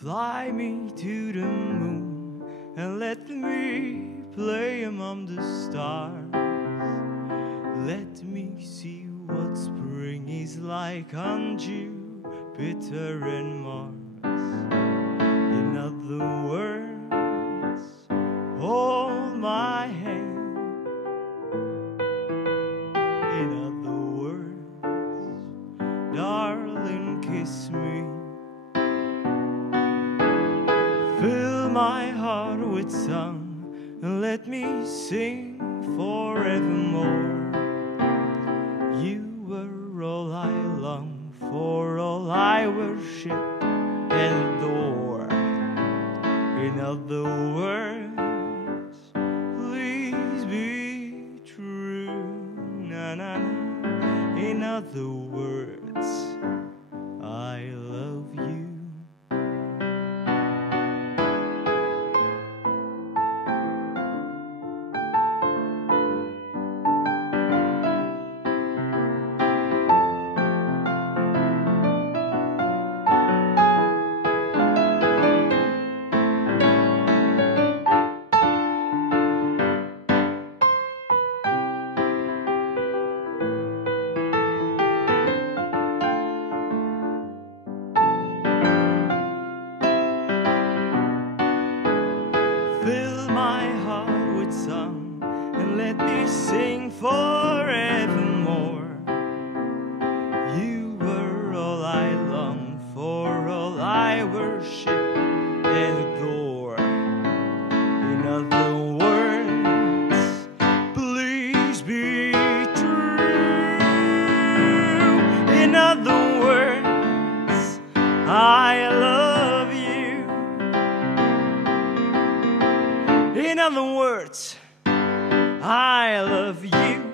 Fly me to the moon and let me play among the stars. Let me see what spring is like on Jupiter and Mars. In other words, hold my hand. In other words, darling, kiss me. Fill my heart with song and let me sing forevermore. You were all I long for, all I worship and adore. In other words, please be true. Na, na, na. In other words, I love you. Fill my heart with song and let me sing forevermore. You were all I long for, all I worship and adore. In other words, please be true. In other words, I love you. In other words, I love you.